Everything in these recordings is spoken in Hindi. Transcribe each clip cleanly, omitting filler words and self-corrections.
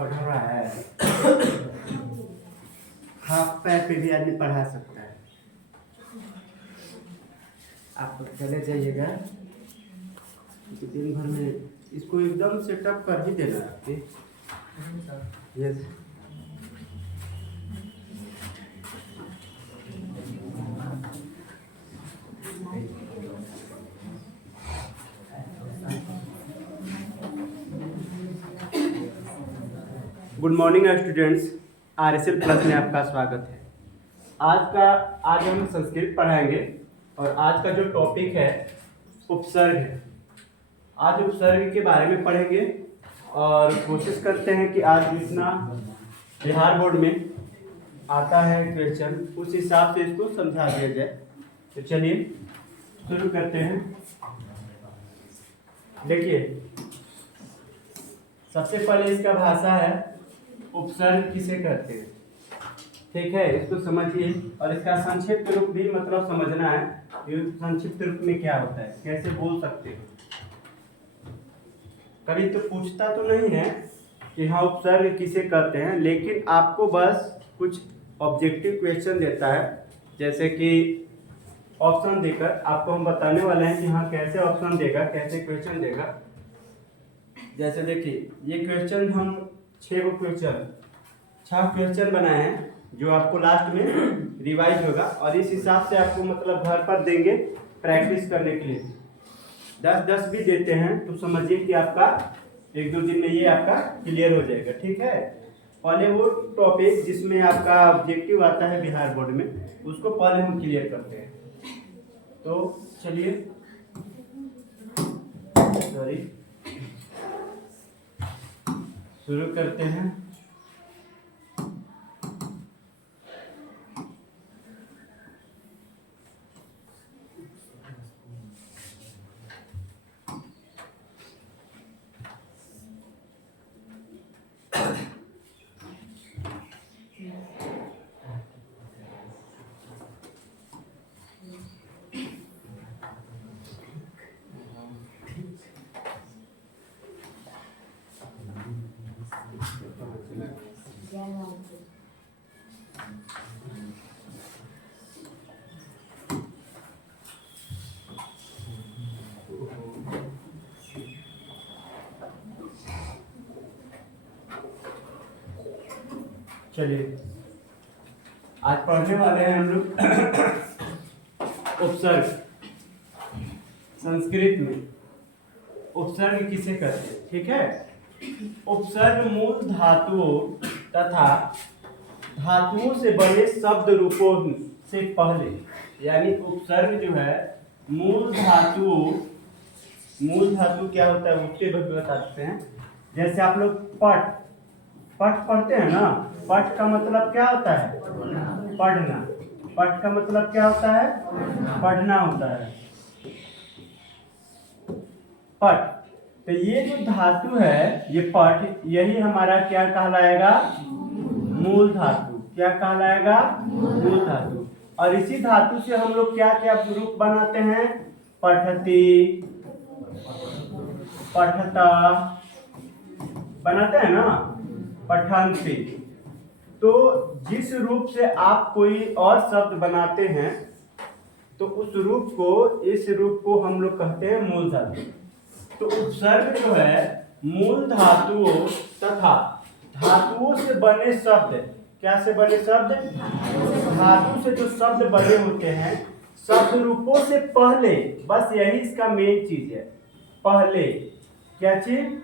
पढ़ रहा है हाफ पैर पे भी आदमी पढ़ा सकता है। आप चले जाइएगा दिन भर में इसको एकदम सेटअप कर ही देना आपके। Yes good morning students, RSL plus में आपका स्वागत है। आज हम संस्कृत पढ़ाएंगे और आज का जो टॉपिक है उपसर्ग है। आज उपसर्ग के बारे में पढ़ेंगे और कोशिश करते हैं कि आज जितना बिहार बोर्ड में आता है क्वेश्चन उस हिसाब से इसको समझा दिया जाए। तो चलिए शुरू करते हैं। देखिए, सबसे पहले इसका भाषा है उपसर्ग किसे कहते हैं। ठीक है, इसको समझिए और इसका संक्षिप्त रूप भी मतलब समझना है कि संक्षिप्त रूप में क्या होता है, कैसे बोल सकते हैं। कभी तो पूछता तो नहीं है कि हाँ उपसर्ग किसे कहते हैं, लेकिन आपको बस कुछ ऑब्जेक्टिव क्वेश्चन देता है, जैसे कि ऑप्शन देकर आपको हम बताने वाले हैं कि हाँ कैसे ऑप्शन देगा, कैसे क्वेश्चन देगा। जैसे देखिए, ये क्वेश्चन हम 6 क्वेश्चन बनाए हैं जो आपको लास्ट में रिवाइज होगा और इस हिसाब से आपको मतलब घर पर देंगे प्रैक्टिस करने के लिए। 10-10 भी देते हैं तो समझिए कि आपका 1-2 दिन में ये आपका क्लियर हो जाएगा। ठीक है, पहले वो टॉपिक जिसमें आपका ऑब्जेक्टिव आता है बिहार बोर्ड में उसको पहले हम क्लियर करते हैं। तो चलिए शुरू करते हैं। चलिए आज पढ़ने वाले हैं हम लोग उपसर्ग। संस्कृत में उपसर्ग किसे कहते हैं। ठीक है, उपसर्ग मूल धातुओं तथा धातुओं से बने शब्द रूपों से पहले, यानी उपसर्ग जो है मूल धातु क्या होता है उसके बताते हैं। जैसे आप लोग पठ पढ़ते हैं ना, पठ का मतलब क्या होता है, पढ़ना। पठ का मतलब क्या होता है, पढ़ना होता है। पठ, तो ये जो धातु है ये पठ, यही हमारा क्या कहलाएगा, मूल धातु। क्या कहलाएगा, मूल धातु। और इसी धातु से हम लोग क्या क्या रूप बनाते हैं, पठती, पठता बनाते हैं ना, पठन्ति। तो जिस रूप से आप कोई और शब्द बनाते हैं तो उस रूप को, इस रूप को हम लोग कहते हैं मूल धातु। तो उपसर्ग जो है मूल धातुओं तथा धातुओं से बने शब्द, क्या से बने शब्द, धातु से जो शब्द बने होते हैं शब्द रूपों से पहले, बस यही इसका मेन चीज है, पहले। क्या चीज,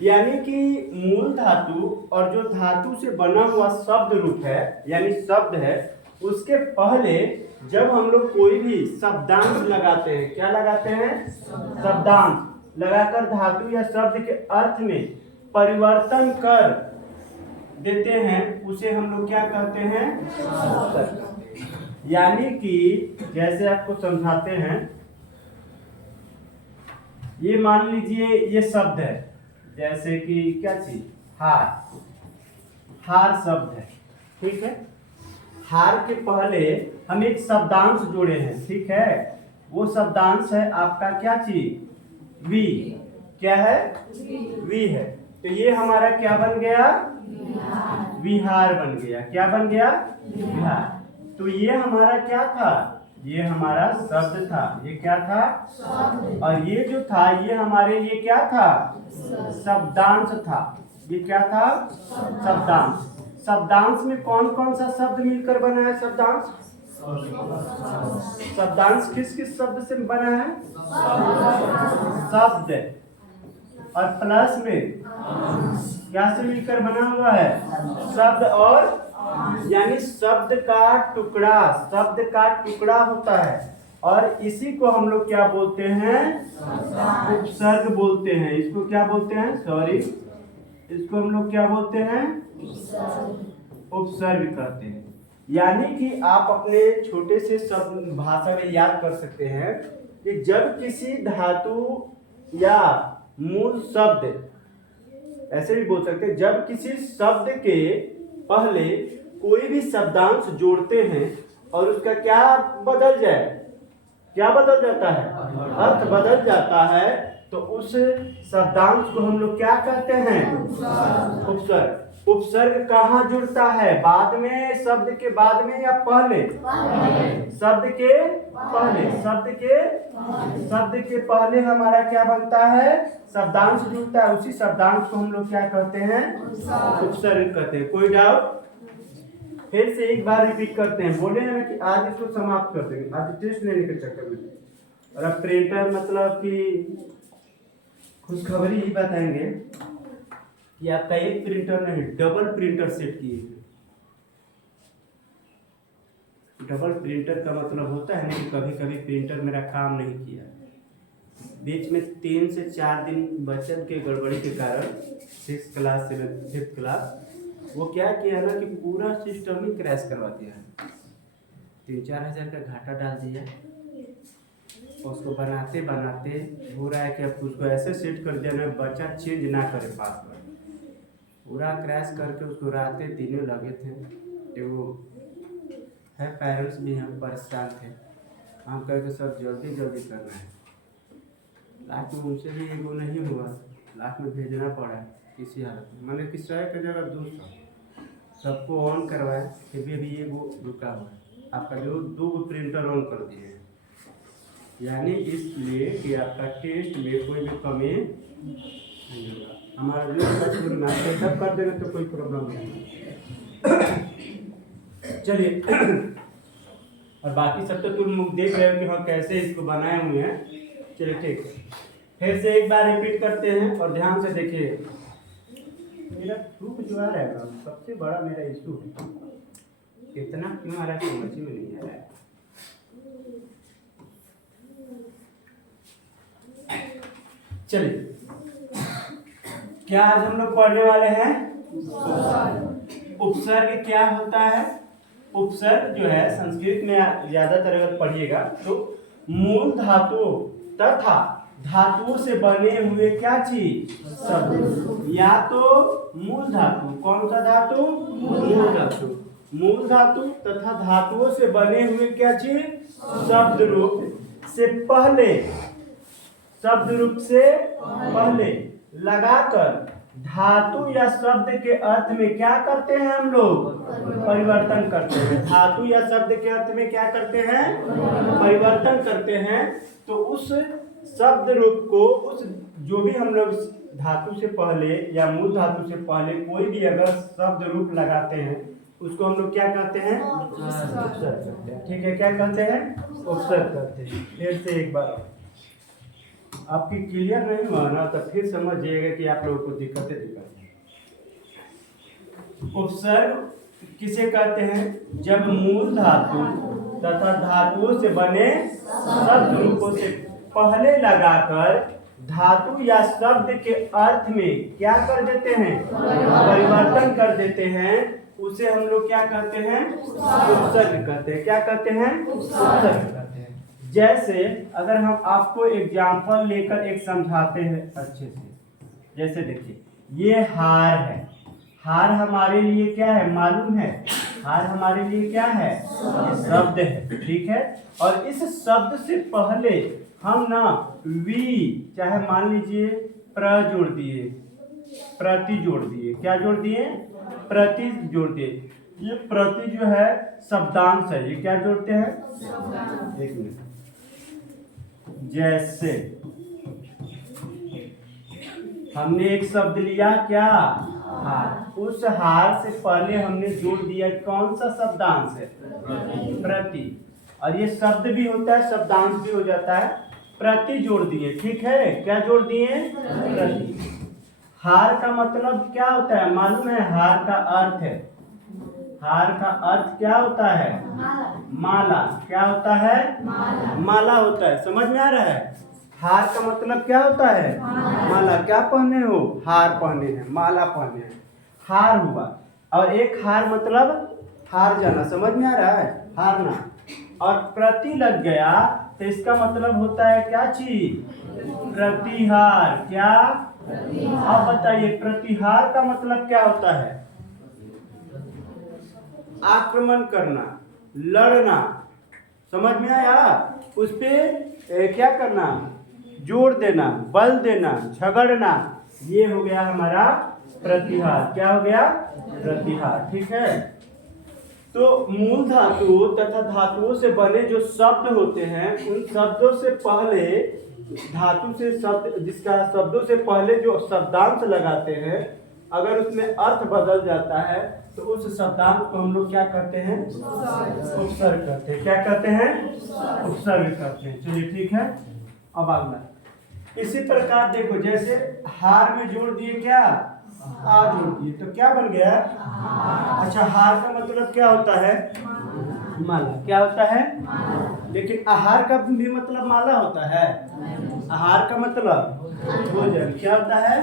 यानी कि मूल धातु और जो धातु से बना हुआ शब्द रूप है यानी शब्द है, उसके पहले जब हम लोग कोई भी शब्दांश लगाते हैं, क्या लगाते हैं, शब्दांश लगाकर धातु या शब्द के अर्थ में परिवर्तन कर देते हैं, उसे हम लोग क्या कहते हैं, यानी कि जैसे आपको समझाते हैं, ये मान लीजिए ये शब्द है, जैसे कि क्या चीज, हार। हार शब्द है, ठीक है। हार के पहले हम एक शब्दांश जोड़े हैं, ठीक है। वो शब्दांश है आपका क्या चीज, वी। क्या है, वी है। तो ये हमारा क्या बन गया? विहार बन गया। क्या बन गया? विहार। तो ये हमारा क्या था? ये हमारा शब्द था। ये क्या था? और ये जो था ये हमारे लिए क्या था? शब्दांश था। ये क्या था? शब्दांश। शब्दांश में कौन कौन सा शब्द मिलकर बना है? शब्दांश शब्दांश किस किस शब्द से बना है? शब्द और प्लस में क्या से मिलकर बना हुआ है? शब्द और, यानी शब्द का टुकड़ा। शब्द का टुकड़ा होता है और इसी को हम लोग क्या बोलते हैं? उपसर्ग बोलते हैं। इसको क्या बोलते हैं? सॉरी, इसको हम लोग क्या बोलते हैं? उपसर्ग कहते हैं। यानी कि आप अपने छोटे से शब्द भाषा में याद कर सकते हैं कि जब किसी धातु या मूल शब्द, ऐसे भी बोल सकते हैं, जब किसी शब्द के पहले कोई भी शब्दांश जोड़ते हैं और उसका क्या बदल जाए? क्या बदल जाता है? अर्थ बदल जाता है। तो उस शब्दांश को हम लोग क्या कहते हैं? उपसर्ग। उपसर्ग कहाँ जुड़ता है? बाद में, शब्द के बाद में या पहले? शब्द के पहले। शब्द के पहले हमारा क्या बनता है? शब्दांश जुड़ता है। उसी शब्दांश को हम लोग क्या कहते हैं? उपसर्ग कहते हैं। कोई डाउट? फिर से एक बार रिपीट करते हैं। बोले ना कि आज इसको समाप्त कर देंगे, आज टेस्ट लेने के चक्कर में। और अब प्रिंटर मतलब कि खुशखबरी ही बताएंगे कि आपका एक प्रिंटर नहीं, डबल प्रिंटर सेट किए। डबल प्रिंटर का मतलब होता है ना कि कभी कभी प्रिंटर मेरा काम नहीं किया, बीच में 3 से 4 दिन बचत के गड़बड़ी के कारण 6th क्लास से 5th क्लास वो क्या किया ना कि पूरा सिस्टम ही क्रैश करवा दिया है। 3-4 हज़ार का घाटा डाल दिया। उसको बनाते बनाते हो रहा है कि अब उसको ऐसे सेट कर दिया ना बच्चा चेंज ना करे पासवर्ड। पूरा क्रैश करके उसको रातें दिनों लगे थे। तो वो है, पेरेंट्स भी हम परेशान थे। हम कहे कि सब जल्दी जल्दी करना है। लास्ट में उनसे भी वो नहीं हुआ, लास्ट में भेजना पड़ा किसी हालत में। मैंने कि 100 की जगह 200 सबको ऑन करवाया, फिर भी अभी ये वो रुका हुआ है। आपका जो 2 प्रिंटर ऑन कर दिए हैं, यानी इसलिए कि आपका टेस्ट में कोई भी कमी नहीं होगा। हमारा जो ना सेटअप कर देंगे तो कोई प्रॉब्लम नहीं। चलिए और बाकी सब तो तुम देख रहे हो कि हम कैसे इसको बनाए हुए हैं। चलिए ठीक है, फिर से एक बार रिपीट करते हैं और ध्यान से देखिए। मेरा प्रूफ जो आ रहा है ना, सबसे बड़ा मेरा इशू है, इतना क्यों आ रहा है समझ में नहीं आ रहा है। चलिए, क्या आज हम लोग पढ़ने वाले हैं? उपसर्ग क्या होता है? उपसर्ग जो है संस्कृत में ज्यादातर अगर पढ़िएगा तो मूल धातु तथा धातुओं से बने हुए क्या चीज? शब्द। या तो मूल धातु, कौन सा धातु? मूल धातु। मूल धातु तथा धातुओं से बने हुए क्या चीज? शब्द रूप से पहले, शब्द रूप से पहले लगाकर धातु या शब्द के अर्थ में क्या करते हैं हम लोग? परिवर्तन करते हैं। धातु या शब्द के अर्थ में क्या करते हैं? परिवर्तन करते हैं। तो उस शब्द रूप को, उस जो भी हम लोग धातु से पहले या मूल धातु से पहले कोई भी अगर शब्द रूप लगाते हैं उसको हम लोग क्या कहते हैं? उपसर्ग कहते हैं। ठीक है, क्या कहते हैं? उपसर्ग कहते हैं। फिर से एक बार आपकी क्लियर नहीं हुआ ना तो फिर समझ जाइएगा कि आप लोगों को दिक्कतें दिक्कत। उपसर्ग किसे कहते हैं? जब मूल धातु तथा धातुओं से बने शब्द रूपों से पहले लगाकर धातु या शब्द के अर्थ में क्या कर देते हैं? परिवर्तन कर देते हैं। उसे हम लोग क्या कहते हैं? उपसर्ग कहते हैं। क्या कहते हैं? उपसर्ग कहते हैं। जैसे अगर हम आपको एग्जाम्पल लेकर एक समझाते हैं अच्छे से, जैसे देखिए ये हार है। हार हमारे लिए क्या है मालूम है? हार हमारे लिए क्या है? ये शब्द है, ठीक है। और इस शब्द से पहले हम ना वी, चाहे मान लीजिए प्र जोड़ दिए, प्रति जोड़ दिए। क्या जोड़ दिए? प्रति जोड़ दिए। ये प्रति जो है शब्दांश है। ये क्या जोड़ते हैं? एक मिनट। जैसे हमने एक शब्द लिया क्या? हार। उस हार से पहले हमने जोड़ दिया कौन सा शब्दांश है? प्रति। और ये शब्द भी होता है, शब्दांश भी हो जाता है। प्रति जोड़ दिए, ठीक है। क्या जोड़ दिए? प्रति। हार का मतलब क्या होता है मालूम है? हार का अर्थ है, हार का अर्थ क्या होता है? माला। क्या होता है? माला होता है। समझ में आ रहा है? हार का मतलब क्या होता है? माला। क्या पहने हो? हार पहने हैं, माला पहने हैं, हार हुआ। और एक हार मतलब हार जाना। समझ में आ रहा है? हारना। और प्रति लग गया तो इसका मतलब होता है क्या चीज? प्रतिहार। क्या? अब बताइए प्रतिहार का मतलब क्या होता है? आक्रमण करना, लड़ना। समझ में आया? उस पे क्या करना? जोर देना, बल देना, झगड़ना। ये हो गया हमारा प्रतिहार। क्या हो गया? प्रतिहार। ठीक है। तो मूल धातु तथा धातुओं से बने जो शब्द होते हैं, उन शब्दों से पहले धातु से शब्द, जिसका शब्दों से पहले जो शब्दांश लगाते हैं, अगर उसमें अर्थ बदल जाता है तो उस शब्दांश को हम लोग क्या करते हैं? उपसर्ग करते हैं। क्या करते हैं? उपसर्ग करते हैं। चलिए ठीक है। अब अगला इसी प्रकार देखो, जैसे हार में जोड़ दिए क्या? आ जोड़ दिए तो क्या बन गया? अच्छा, हार का मतलब क्या होता है? माला। क्या होता है? लेकिन आहार का भी मतलब माला होता है। आहार का मतलब भोजन। क्या होता है?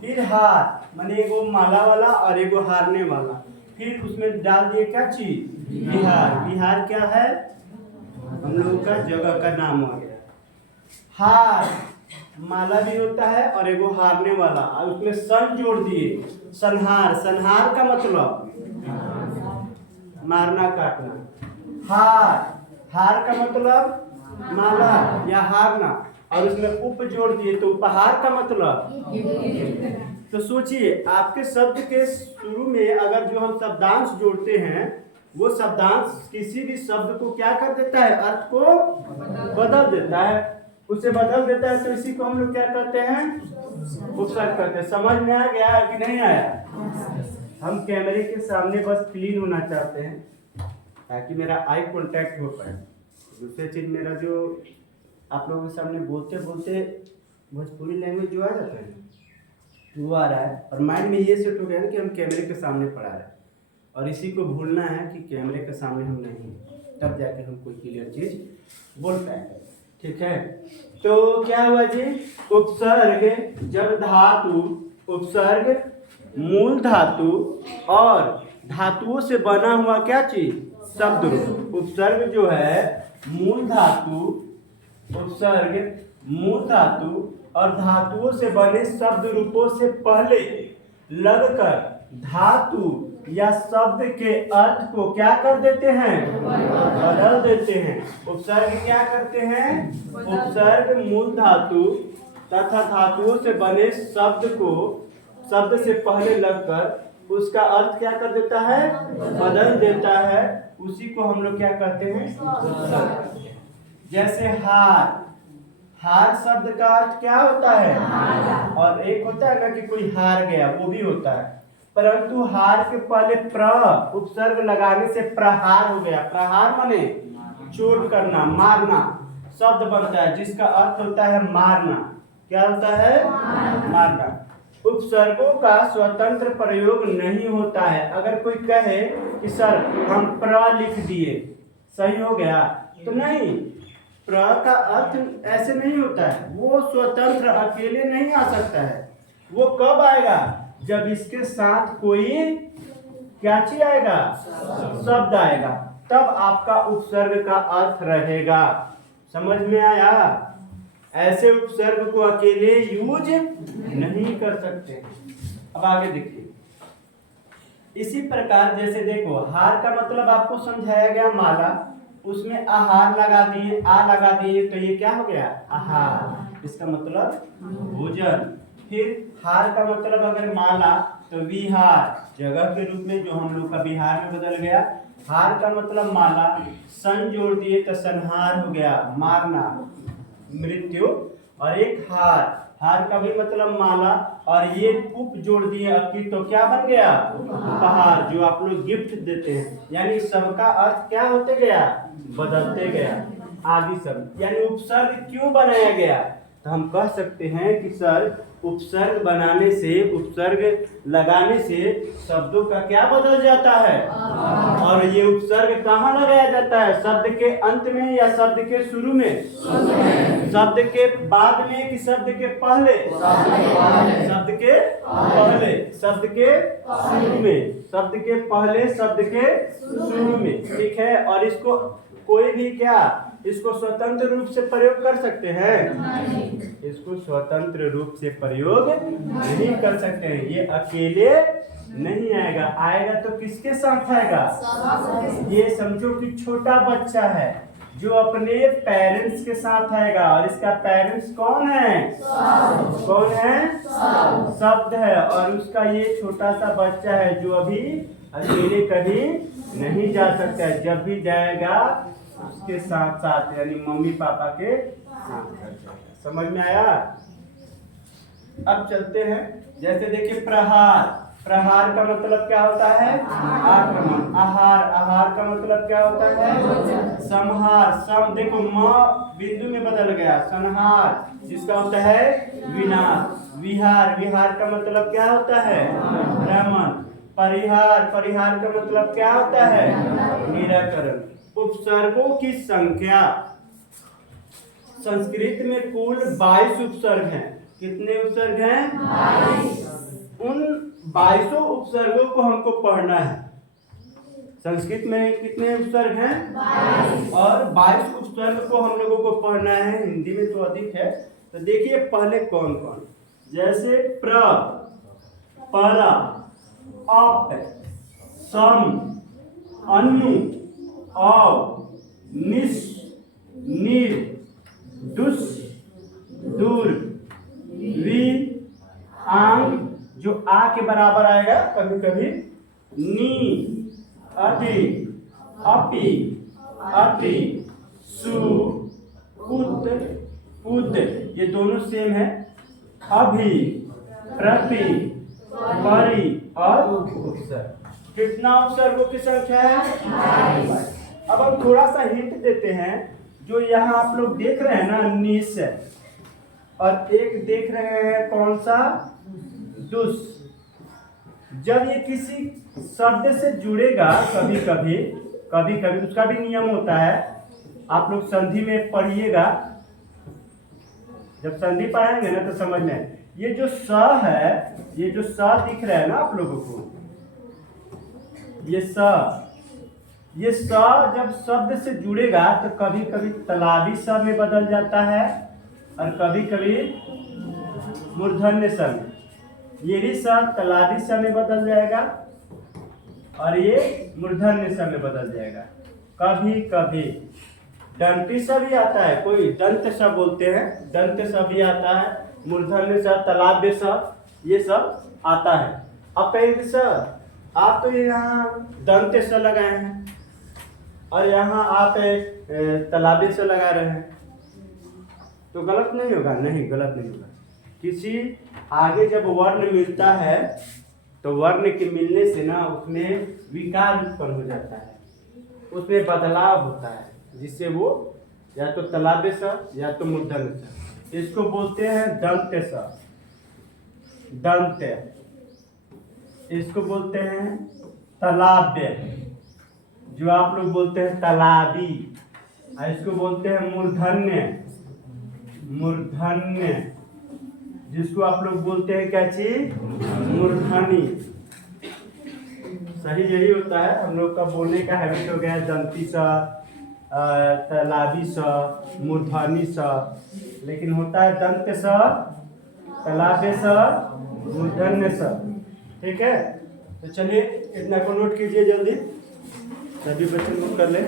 फिर हार माने एगो माला वाला और एगो हारने वाला। फिर उसमें डाल दिए क्या चीज? बिहार। बिहार क्या है? हम लोगों का जगह का नाम आ गया। हार माला भी होता है और एगो हारने वाला, और उसमें सन जोड़ दिए, संहार। संहार का मतलब मारना, काटना। हार, हार का मतलब माला या हारना, और उसमें उप जोड़ दिए तो उपहार का मतलब। तो सोचिए, आपके शब्द के शुरू में अगर जो हम शब्दांश जोड़ते हैं, वो शब्दांश किसी भी शब्द को क्या कर देता है? अर्थ को बदल देता है। उसे बदल देता है तो इसी को हम लोग क्या करते हैं? उपसर्ग करते हैं। समझ में आ गया कि नहीं आया? हम कैमरे के सामने बस क्लीन होना चाहते हैं ताकि मेरा आई कांटेक्ट हो पाए। दूसरी चीज, मेरा जो आप लोगों के सामने बोलते बोलते भोजपुरी लैंग्वेज जो आ जाता है वो आ रहा है, और माइंड में ये सेट हो गया ना कि हम कैमरे के सामने पढ़ा रहे हैं, और इसी को भूलना है कि कैमरे के सामने हम नहीं हैं, तब जाके हम कोई क्लियर चीज बोल पाएंगे। ठीक है। तो क्या हुआ जी? उपसर्ग जब धातु, उपसर्ग मूल धातु और धातुओं से बना हुआ क्या चीज? शब्द रूप। उपसर्ग जो है मूल धातु, उपसर्ग मूल धातु और धातुओं से बने शब्द रूपों से पहले लगकर धातु या शब्द के अर्थ को क्या कर देते हैं? बदल देते हैं। उपसर्ग क्या करते हैं? उपसर्ग मूल धातु तथा धातुओं से बने शब्द को शब्द से पहले लगकर उसका अर्थ क्या कर देता है? बदल देता है। उसी को हम लोग क्या करते हैं? जैसे हार, हार शब्द का अर्थ क्या होता है? और एक होता है ना कि कोई हार गया, वो भी होता है, परंतु हार के पहले प्र उपसर्ग लगाने से प्रहार हो गया। प्रहार माने चोट करना, मारना शब्द बनता है जिसका अर्थ होता है मारना। क्या होता है? मारना। उपसर्गों का स्वतंत्र प्रयोग नहीं होता है। अगर कोई कहे कि सर हम प्र लिख दिए, सही हो गया, तो नहीं, प्र का अर्थ ऐसे नहीं होता है। वो स्वतंत्र अकेले नहीं आ सकता है। वो कब आएगा? जब इसके साथ कोई क्या चीज आएगा? शब्द आएगा, तब आपका उपसर्ग का अर्थ रहेगा। समझ में आया? ऐसे उपसर्ग को अकेले यूज नहीं कर सकते। अब आगे देखिए। इसी प्रकार जैसे देखो, हार का मतलब आपको समझाया गया माला, उसमें आहार लगा दिए, आ लगा दिए, तो ये क्या हो गया? आहार। इसका मतलब भोजन। फिर हार का मतलब अगर माला तो विहार, जगह के रूप में जो हम लोग का बिहार में बदल गया। हार का मतलब माला, सन जोड़ दिए तो संहार हो गया, मारना, मृत्यु। और एक हार, हार का भी मतलब माला, और ये उप जोड़ दिए अक्की तो क्या बन गया, उपहार, जो आप लोग गिफ्ट देते हैं। यानी सबका अर्थ क्या होते गया, बदलते गया आदि सब। यानी उपसर्ग क्यों बनाया गया, तो हम कह सकते हैं कि सर उपसर्ग बनाने से, उपसर्ग लगाने से शब्दों का क्या बदल जाता है। और ये उपसर्ग कहाँ लगाया जाता है, शब्द के अंत में या शब्द के शुरू में, शब्द के बाद में कि शब्द के पहले, शब्द के पहले, शब्द के शुरू में, शब्द के पहले, शब्द के शुरू में। ठीक है, और इसको कोई भी क्या इसको स्वतंत्र रूप से प्रयोग कर सकते हैं, इसको स्वतंत्र रूप से प्रयोग नहीं कर सकते हैं। ये अकेले नहीं आएगा, आएगा तो किसके साथ आएगा। ये समझो कि छोटा बच्चा है जो अपने पेरेंट्स के साथ आएगा, और इसका पेरेंट्स कौन है, कौन है, शब्द है। और उसका ये छोटा सा बच्चा है जो अभी अकेले कहीं नहीं जा सकता है, जब भी जाएगा उसके साथ साथ, यानी मम्मी पापा के साथ। समझ में आया। अब चलते हैं, जैसे देखिए प्रहार, प्रहार का मतलब क्या होता है, आक्रमण। आहार, आहार का मतलब क्या होता है, संहार। सम देखो म बिंदु में बदल गया, संहार जिसका होता है विनाश। विहार, विहार का मतलब क्या होता है, भ्रमण। परिहार, परिहार का मतलब क्या होता है, निराकरण। उपसर्गों की संख्या, संस्कृत में कुल 22 उपसर्ग हैं। कितने उपसर्ग हैं, 22। उन 22 उपसर्गों को हमको पढ़ना है। संस्कृत में कितने उपसर्ग हैं, 22। और 22 उपसर्ग को हम लोगों को पढ़ना है। हिंदी में तो अधिक है। तो देखिए पहले कौन कौन, जैसे प्र, पर, अप, सम, अनु, औ, निस, नीर, दुस, दूर, वी, आंग जो आ के बराबर आएगा कभी कभी, नी, अति, अपि, अति, सु, उत, उद, ये दोनों सेम है। अभि, प्रति, परि और उपसर्ग। कितना उपसर्गों की संख्या है, 22। अब हम थोड़ा सा हिंट देते हैं। जो यहाँ आप लोग देख रहे हैं ना, निस, और एक देख रहे हैं कौन सा, दुस। जब ये किसी शब्द से जुड़ेगा कभी कभी, कभी कभी उसका भी नियम होता है, आप लोग संधि में पढ़िएगा। जब संधि पढ़ाएंगे ना तो समझ में, ये जो स है, ये जो स दिख रहा है ना आप लोगों को, ये स, ये स जब शब्द से जुड़ेगा तो कभी कभी तलाबी स में बदल जाता है, और कभी कभी मूर्धन्य स में। ये भी स तलाबी स में बदल जाएगा, और ये मूर्धन्य स में बदल जाएगा। कभी कभी दंती स भी आता है, कोई दंत स बोलते हैं, दंत स भी आता है, मूर्धन्य स, तलाब्य स, ये सब आता है। अपेद स, आप तो यहाँ दंत स लगाए हैं और यहाँ आप तलाबे से लगा रहे हैं, तो गलत नहीं होगा, नहीं गलत नहीं होगा। किसी आगे जब वर्ण मिलता है तो वर्ण के मिलने से ना उसमें विकार उत्पन्न हो जाता है, उसमें बदलाव होता है, जिससे वो या तो तलाबे स या तो मूर्धन्य स। इसको बोलते हैं दंत स, दंत। इसको बोलते हैं तलाब्य, जो आप लोग बोलते हैं तलाबी। इसको बोलते हैं मूर्धन्य, मूर्धन्य, जिसको आप लोग बोलते हैं क्या चीज, मूर्धनी। सही यही होता है, हम लोग का बोलने का हैबिट हो गया है दंती सा, तलाबी सा, मूर्धनी सा, लेकिन होता है दंत सा, तलाबे सा, मूर्धन्य सा। ठीक है, तो चलिए इतना को नोट कीजिए जल्दी, सभी बच्चे नोट कर लें।